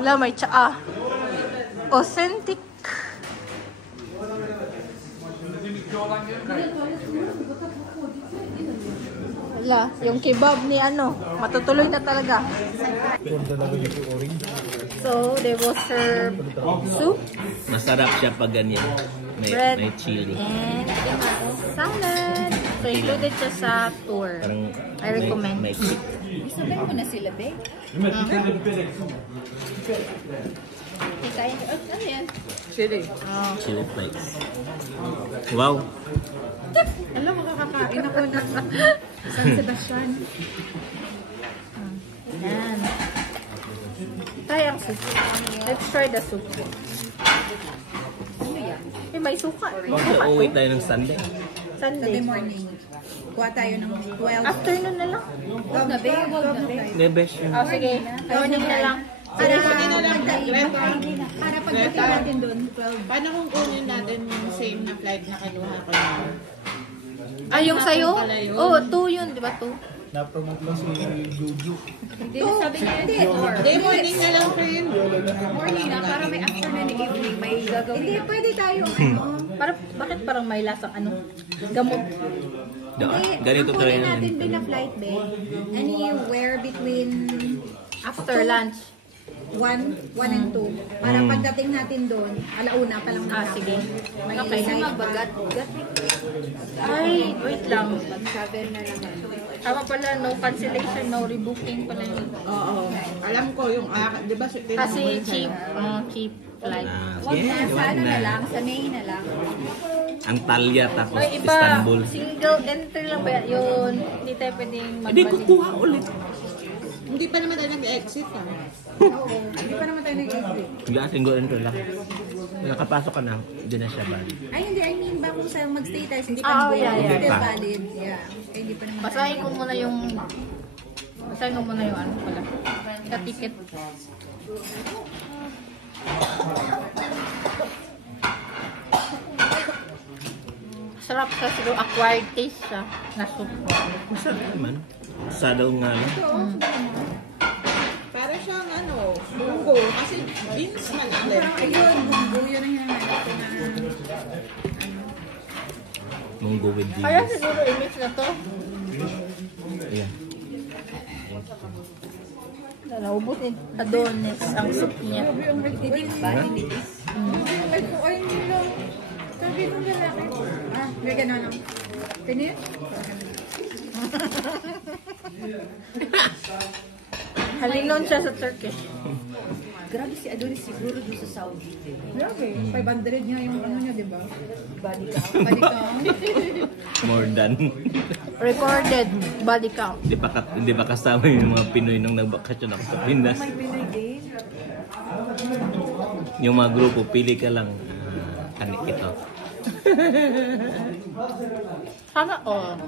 Wala, may tsaa. Authentic. Wala, yung kebab ni ano, matutuloy na talaga. So, they will serve soup. Masarap siya pag ganyan. May chili. And salad. So, included siya sa tour. Parang I recommend. May cake. Isabay mo na sila, be. Ano yan? Chili. Chili flakes. Wow. Alam mo, kakakain ako ng San Sebastian. Yan. Try ang soup. Let's try the soup. Ano yan? Eh, may suka. Uuwi tayo ng Sunday. Sunday morning. Kuha tayo ng 12. Afternoon na lang. Huwag na, be. Huwag na, be. Nebes yun. Oh, sige. Morning na lang. Para pagdating natin doon, 12. Paano kung kunin natin yung same na flight na kinuha ko na? Ah, yung sa'yo? Oo, 2 yun, di ba 2? Na-promote lang si Juju. Hindi, sabi niya yun. Day morning na lang for yun. Morning na, para may afternoon and evening, may gagawin. Hindi, pwede tayo. Bakit parang may lasang ano? Gamot. Ganito tayo Ang yan. natin din na flight, be. Anywhere between After lunch. 1 and 2. Para pagdating natin doon, alauna pa lang. Ah, sige. May Okay. night bagat. Ay, wait lang. Mag-travel na naman. Tama pala, no cancellation, no rebooking pala yun. Oo. Alam ko yung, di ba? Kasi cheap, cheap flight. Wag Yeah, na, sa wag ano na na. lang, sa May na lang. Antalya tapos Ay, iba, Istanbul. single entry lang ba yun? Hindi tayo pwedeng Hindi kukuha ulit. Hindi pa naman tayo nag-exit Hindi pa naman tayo nag-exit. Gating go rin lang. Nakapasok ka na, hindi na siya bali. Ay, hindi. I mean, ba kung sa mag-stay tayo, hindi pa Ah, naman yeah, yeah. Hindi valid. Yeah. Kaya hindi pa naman Basahin ko muna yung ano pala. Sa ticket. Sarap sa siguro acquired taste siya na soup. Masarap naman. Sadaw nga lang. Para siyang munggo. Kasi beans man ulit. Ayun, munggo. Yun ang hinahanap ko na. Munggo with Kaya cheese. siguro image na to. Ayan. Naubos ni Adonis ang soup niya. Hindi ba? Hindi is. Ay, hindi lang. Sabi ko lalaki. May gano'n lang. Finish? Halinon siya sa Turkish. Grabe si Adonis siguro doon sa Saudi. Grabe. 500 niya yung ano niya, di ba? Body count. Body count. More than. Recorded body count. Hindi ba kasama yung mga Pinoy nang nagbakasyon ako sa Pinas? May Pinoy din. Yung mga grupo, pili ka lang. Kanik ito. Sana all.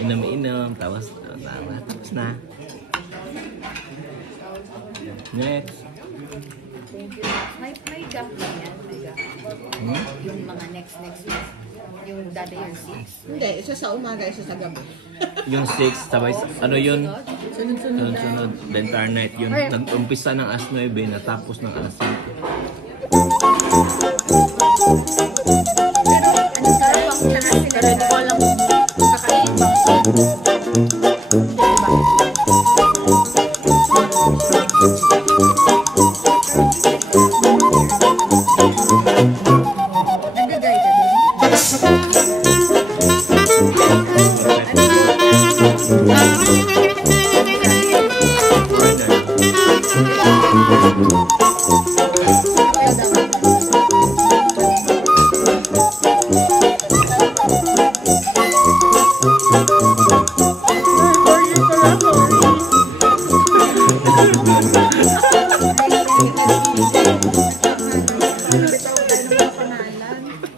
Inom-inom, tapos na. Next. May gap na yan. May gap. Yung mga next week. Yung dada yung 6. Hindi, isa sa umaga, isa sa gabi. Yung 6, sabay, ano yun? Sunod-sunod. Sunod, the entire night yun. Nag-umpisa ng alas 9, natapos ng alas 5. Pero hindi ko alam kakainin ba. Nagagay ka din.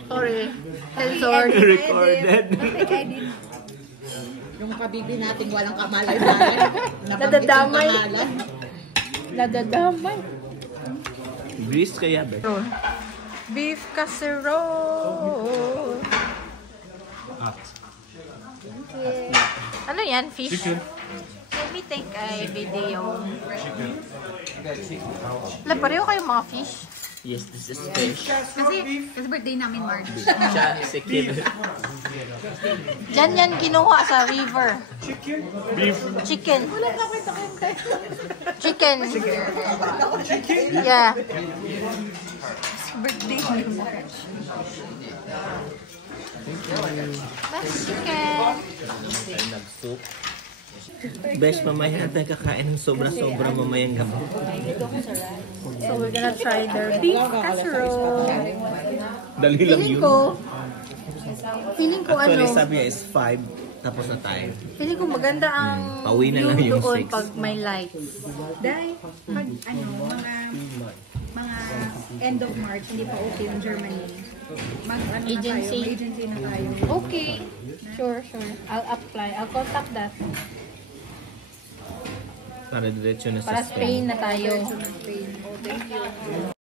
Sorry. Censored. Recorded. Yung kabibi natin walang kamalay-malay. Nadadamay. Kamalan. Nadadamay. Grease kaya ba? Beef casserole. Hot. Okay. Ano yan? Fish? Chicken. let me take a video. Wala, pareho kayong mga fish. Yes, this is fish. Kasi birthday namin, March. Siya, si Kim. Diyan yan kinuha sa river. Chicken. Chicken. Yeah. Birthday ni March. That's chicken. Ay, nag-soup. Best, mamaya natin kakain ng sobra-sobra mamayang gabi. So we're gonna try their beef casserole. Dali lang Feeling yun. ko Actually, ano, sabi niya is 5. Tapos na tayo. feeling ko maganda ang Pauwi na lang view yung doon 6. pag may lights. Dahil, pag mga end of March, hindi pa okay yung Germany. Agency. Agency na tayo. Okay. Sure. I'll apply. I'll contact that. Para diretso na sa Para Spain na tayo. Spain. Oh, thank you.